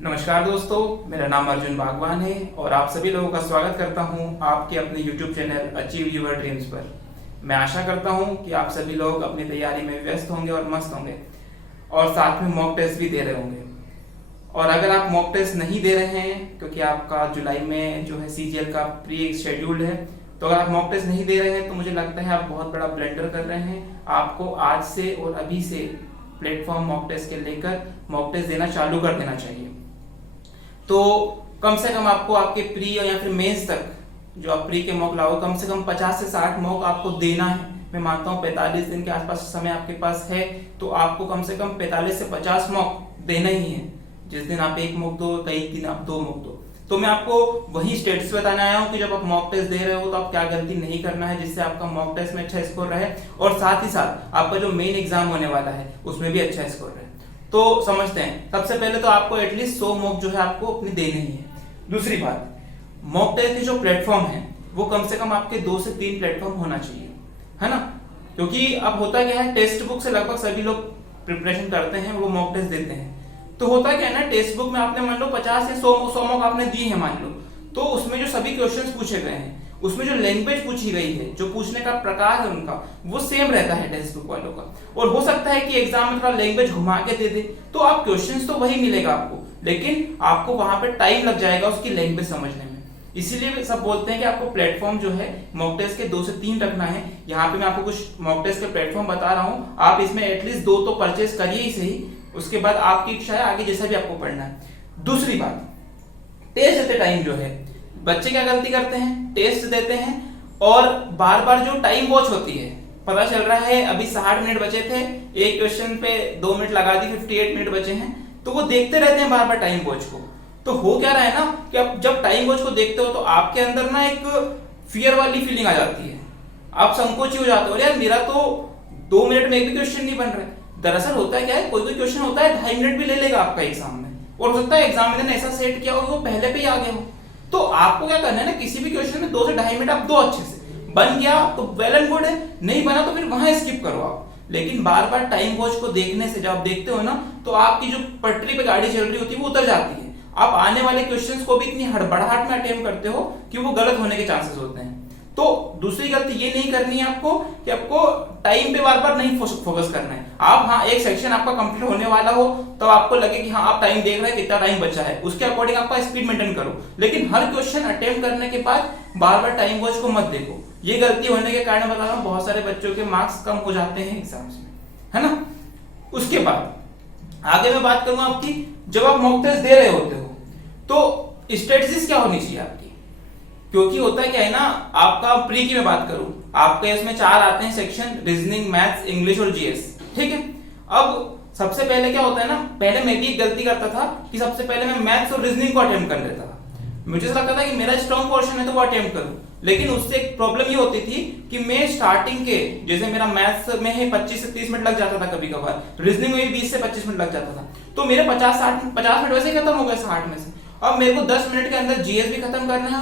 नमस्कार दोस्तों, मेरा नाम अर्जुन बागवान है और आप सभी लोगों का स्वागत करता हूं आपके अपने YouTube channel achieve your dreams पर। मैं आशा करता हूं कि आप सभी लोग अपनी तैयारी में व्यस्त होंगे और मस्त होंगे और साथ में मॉक टेस्ट भी दे रहे होंगे। और अगर आप मॉक टेस्ट नहीं दे रहे हैं क्योंकि आपका जुलाई में जो है CGL का प्री शेड्यूल्ड है, तो अगर आप मॉक टेस्ट नहीं दे रहे हैं तो मुझे लगता है आप बहुत बड़ा ब्लंडर कर रहे हैं। आपको आज से और अभी से प्लेटफॉर्म मॉक टेस्ट के लेकर मॉक टेस्ट देना चालू कर देना चाहिए। तो कम से कम आपको आपके प्री या फिर मेंस तक जो आप प्री के मॉक लाओ, कम से कम 50 से 60 मॉक आपको देना है। मैं मानता हूँ 45 दिन के आसपास समय आपके पास है, तो आपको कम से कम 45 से 50 मॉक देना ही है। जिस दिन आप एक मॉक दो, कई दिन आप 2 मॉक दो। तो मैं आपको वही स्टेट्स बताने आया हूँ कि जब आप मॉक टेस्ट दे रहे हो तो आप क्या गलती नहीं करना है जिससे आपका मॉक टेस्ट में अच्छा स्कोर रहे और साथ ही साथ आपका जो मेन एग्जाम होने वाला है उसमें भी अच्छा स्कोर रहे। तो समझते हैं, सबसे पहले तो आपको एटलीस्ट 100 मॉक जो है आपको अपनी देने ही है। दूसरी बात, मॉक टेस्ट के जो प्लेटफॉर्म है वो कम से कम आपके 2 से 3 प्लेटफॉर्म होना चाहिए, है ना। क्योंकि अब होता क्या है, टेक्स्ट बुक से लगभग सभी लोग प्रिपरेशन करते हैं, वो मॉक टेस्ट देते हैं। तो होता क्या है ना, टेक्स्ट बुक में आपने मान लो 50 या 100 मॉक आपने दी है मान लो, तो उसमें जो सभी क्वेश्चंस पूछे गए हैं उसमें जो लैंग्वेज पूछी गई है, जो पूछने का प्रकार है उनका, वो सेम रहता है टेक्स्ट बुक वालों का। और हो सकता है कि एग्जाम में थोड़ा लैंग्वेज घुमा के दे दे, तो आप क्वेश्चंस तो वही मिलेगा आपको, लेकिन आपको वहां पे टाइम लग जाएगा उसकी लैंग्वेज समझने में। इसीलिए सब बोलते हैं कि आपको प्लेटफॉर्म जो है मॉक टेस्ट के 2 से 3 रखना है। यहाँ पे मैं आपको कुछ मॉक टेस्ट के प्लेटफॉर्म बता रहा हूँ, आप इसमें एटलीस्ट 2 तो परचेज करिए ही सही, उसके बाद आपकी इच्छा है आगे जैसा भी आपको पढ़ना है। दूसरी बात, टेस्ट देते टाइम जो है बच्चे क्या गलती करते हैं, टेस्ट देते हैं और बार बार जो टाइम वॉच होती है, पता चल रहा है अभी 60 मिनट बचे थे, एक क्वेश्चन पे 2 मिनट लगा दी, 58 मिनट बचे हैं, तो वो देखते रहते हैं बार बार टाइम वॉच को। तो हो क्या रहा है ना कि अब जब टाइम वॉच को देखते हो तो आपके अंदर ना एक फियर वाली फीलिंग आ जाती है, आप संकोची हो जाते हो, यार मेरा तो 2 मिनट में एक भी क्वेश्चन नहीं बन रहा है। दरअसल होता है क्या है, कोई कोई क्वेश्चन होता है 2.5 मिनट भी ले लेगा आपका एग्जाम में, और हो सकता है एग्जामिनर ने ऐसा सेट किया हो वो पहले पे ही आ गया हो। तो आपको क्या करना है ना, किसी भी क्वेश्चन में 2 से 2.5 मिनट आप दो, अच्छे से बन गया तो वेल एंड गुड है, नहीं बना तो फिर वहां स्किप करो आप। लेकिन बार बार टाइम वॉच को देखने से जब आप देखते हो ना, तो आपकी जो पटरी पे गाड़ी चल रही होती है वो उतर जाती है। आप आने वाले क्वेश्चंस को भी इतनी हड़बड़ाहट में अटेम्प्ट करते हो कि वो गलत होने के चांसेस होते हैं। तो दूसरी गलती ये नहीं करनी है आपको कि आपको टाइम पे बार बार नहीं फोकस करना है। आप हाँ, एक सेक्शन आपका कंप्लीट होने वाला हो तो आपको लगे कि हाँ आप टाइम देख रहे हैं, कितना टाइम बचा है, उसके अकॉर्डिंग आपका स्पीड मेंटेन करो। लेकिन हर क्वेश्चन अटेम्प्ट करने के बाद बार बार टाइम वॉच को मत देखो। ये गलती होने के कारण बता रहा हूँ बहुत सारे बच्चों के मार्क्स कम हो जाते हैं एग्जाम्स में, है ना। उसके बाद आगे मैं बात करूंगा आपकी, जब आप मॉक टेस्ट दे रहे होते हो तो स्ट्रेटजीज क्या होनी चाहिए आपकी। क्योंकि होता है क्या है ना, आपका प्री की मैं बात करूं, आपके इसमें 4 आते हैं सेक्शन, रीजनिंग, मैथ्स, इंग्लिश और जीएस, ठीक है। अब सबसे पहले क्या होता है ना, पहले मैं भी एक गलती करता था कि सबसे पहले मैं मैथ्स और रीजनिंग को अटेम्प्ट कर लेता था। मुझे ऐसा लगता था कि मेरा स्ट्रॉन्ग पोर्शन है तो वो अटेम्प्ट करूं, लेकिन उससे एक प्रॉब्लम ये होती थी कि मैं स्टार्टिंग के, जैसे मेरा मैथ्स में है 25 से 30 मिनट लग जाता था कभी कभार, रीजनिंग में भी 20 से 25 मिनट लग जाता था, तो मेरे 50 मिनट वैसे ही खत्म हो गए 60 में से। अब मेरे को 10 मिनट के अंदर जीएस भी खत्म करना है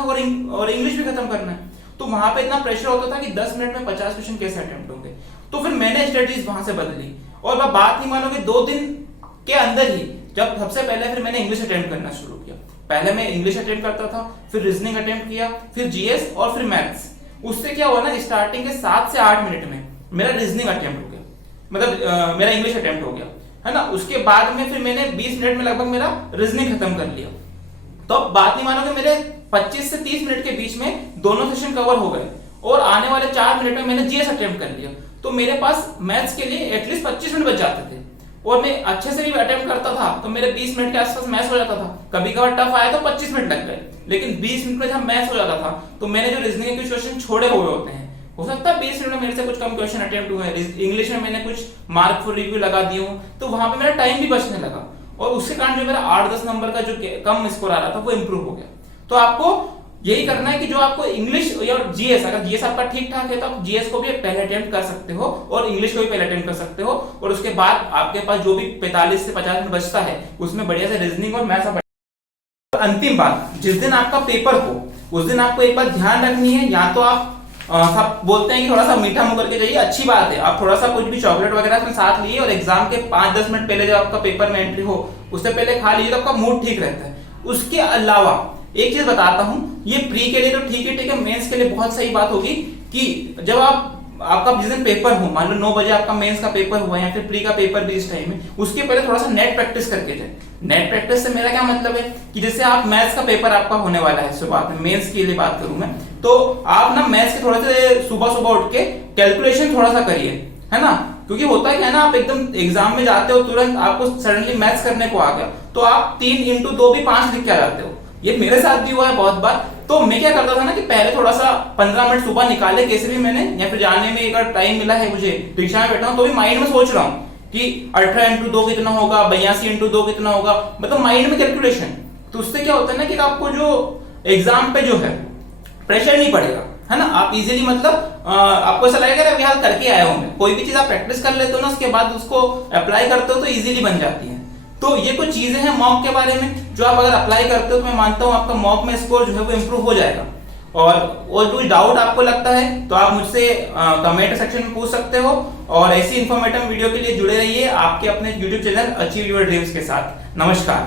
और इंग्लिश भी खत्म करना है, तो वहां पे इतना प्रेशर होता था कि 10 मिनट में 50 क्वेश्चन कैसे अटेम्प्ट होंगे। तो फिर मैंने स्ट्रेटजीज वहां से बदली और मैं बात नहीं मानोगे, 2 दिन के अंदर ही, जब सबसे पहले फिर मैंने इंग्लिश अटेम्प्ट करना शुरू किया। पहले मैं इंग्लिश अटेम्प्ट करता था, फिर रीजनिंग अटेम्प्ट किया, फिर जीएस और फिर मैथ्स। उससे क्या हुआ ना, स्टार्टिंग के 7 से 8 मिनट में मेरा रीजनिंग अटेम्प्ट हो गया, मतलब मेरा इंग्लिश अटेम्प्ट हो गया, है ना। उसके बाद में फिर मैंने 20 मिनट में लगभग मेरा रीजनिंग खत्म कर लिया। तो अब बात नहीं मानोगे, मेरे 25 से 30 मिनट के बीच में दोनों सेशन कवर हो गए और आने वाले 4 मिनट में मैंने जीएस अटेम्प्ट कर लिया। तो मेरे पास मैथ्स के लिए एटलीस्ट 25 मिनट बच जाते थे और मैं अच्छे से भी अटेम्प्ट करता था तो मेरे 20 मिनट के आसपास मैथ्स हो जाता था। कभी कभार टफ आया तो 25 मिनट लग गए, लेकिन 20 मिनट में जब मैथ्स हो जाता था तो मैंने जो रीजनिंग के क्वेश्चन छोड़े हुए होते हैं, हो सकता है 20 मिनट में मेरे से कुछ कम क्वेश्चन अटेम्प्ट हुए हैं, इंग्लिश में मैंने कुछ मार्क फॉर रिव्यू लगा दिए हूं, तो वहां पे मेरा टाइम भी बचने लगा और उसके कारण जो मेरा 8-10 नंबर का जो कम स्कोर आ रहा था वो इंप्रूव हो गया। तो आपको यही करना है कि जो आपको इंग्लिश या जीएस, अगर जीएस आपका ठीक ठाक है तो आप जीएस को भी पहले अटेम्प्ट कर सकते हो और इंग्लिश को भी पहले अटेम्प्ट कर सकते हो, और उसके बाद आपके पास जो भी 45 से 50 मिनट बचता है उसमें बढ़िया से रीजनिंग और मैथ्स आप। अंतिम बात, जिस दिन आपका पेपर हो उस दिन आपको एक बात ध्यान रखनी है, या तो आप सब बोलते हैं कि थोड़ा सा मीठा मुंह करके जाइए, अच्छी बात है, आप थोड़ा सा कुछ भी चॉकलेट वगैरह अपने साथ लिए और एग्जाम के 5-10 मिनट पहले जब आपका पेपर में एंट्री हो उससे पहले खा लीजिए तो आपका मूड ठीक रहता है। उसके अलावा एक चीज बताता हूं, ये प्री के लिए तो ठीक है, मेंस के लिए बहुत सही बात होगी कि जब आपका जिस दिन पेपर हो, मान लो 9 बजे आपका मेंस का पेपर हुआ या फिर प्री का पेपर भी इस टाइम में, उसके पहले थोड़ा सा नेट प्रैक्टिस करके जाए। नेट प्रैक्टिस से मेरा क्या मतलब है कि जैसे आप मैथ्स का पेपर आपका होने वाला है शुरुआत में, मेंस के लिए बात करूं मैं, तो आप ना मैथ्स के थोड़े से सुबह सुबह उठ के कैलकुलेशन थोड़ा सा करिए, है ना। क्योंकि होता है ना, आप एकदम एग्जाम में जाते हो, तुरंत आपको सडनली मैथ्स करने को आ गया तो आप 3 × 2 भी 5 लिख के आ जाते हो। ये मेरे साथ भी हुआ है बहुत बार। तो मैं क्या करता था ना कि पहले थोड़ा सा 15 मिनट सुबह निकाले कैसे भी मैंने, या फिर जाने में अगर टाइम मिला है मुझे, रिक्शा में बैठा हूं तो भी माइंड में सोच रहा हूँ कि 18 × 2 कितना होगा, 82 × 2 कितना होगा, मतलब माइंड में कैलकुलेशन। तो उससे क्या होता है ना कि आपको जो एग्जाम पे जो है प्रेशर नहीं पड़ेगा, है ना। आप इजीली मतलब आपको ऐसा लगेगा कि हाल करके आया हूं मैं। कोई भी चीज आप प्रैक्टिस कर लेते हो ना, उसके बाद उसको अप्लाई करते हो तो इजीली बन जाती है। तो ये कुछ चीजें हैं मॉक के बारे में जो आप अगर अप्लाई करते हो तो मैं मानता हूं आपका मॉक में स्कोर जो है वो इंप्रूव हो जाएगा। और कोई डाउट आपको लगता है तो आप मुझसे कमेंट सेक्शन में पूछ सकते हो। और ऐसी इंफॉर्मेटिव वीडियो के लिए जुड़े रहिए आपके अपने YouTube channel achieve your dreams के साथ। नमस्कार।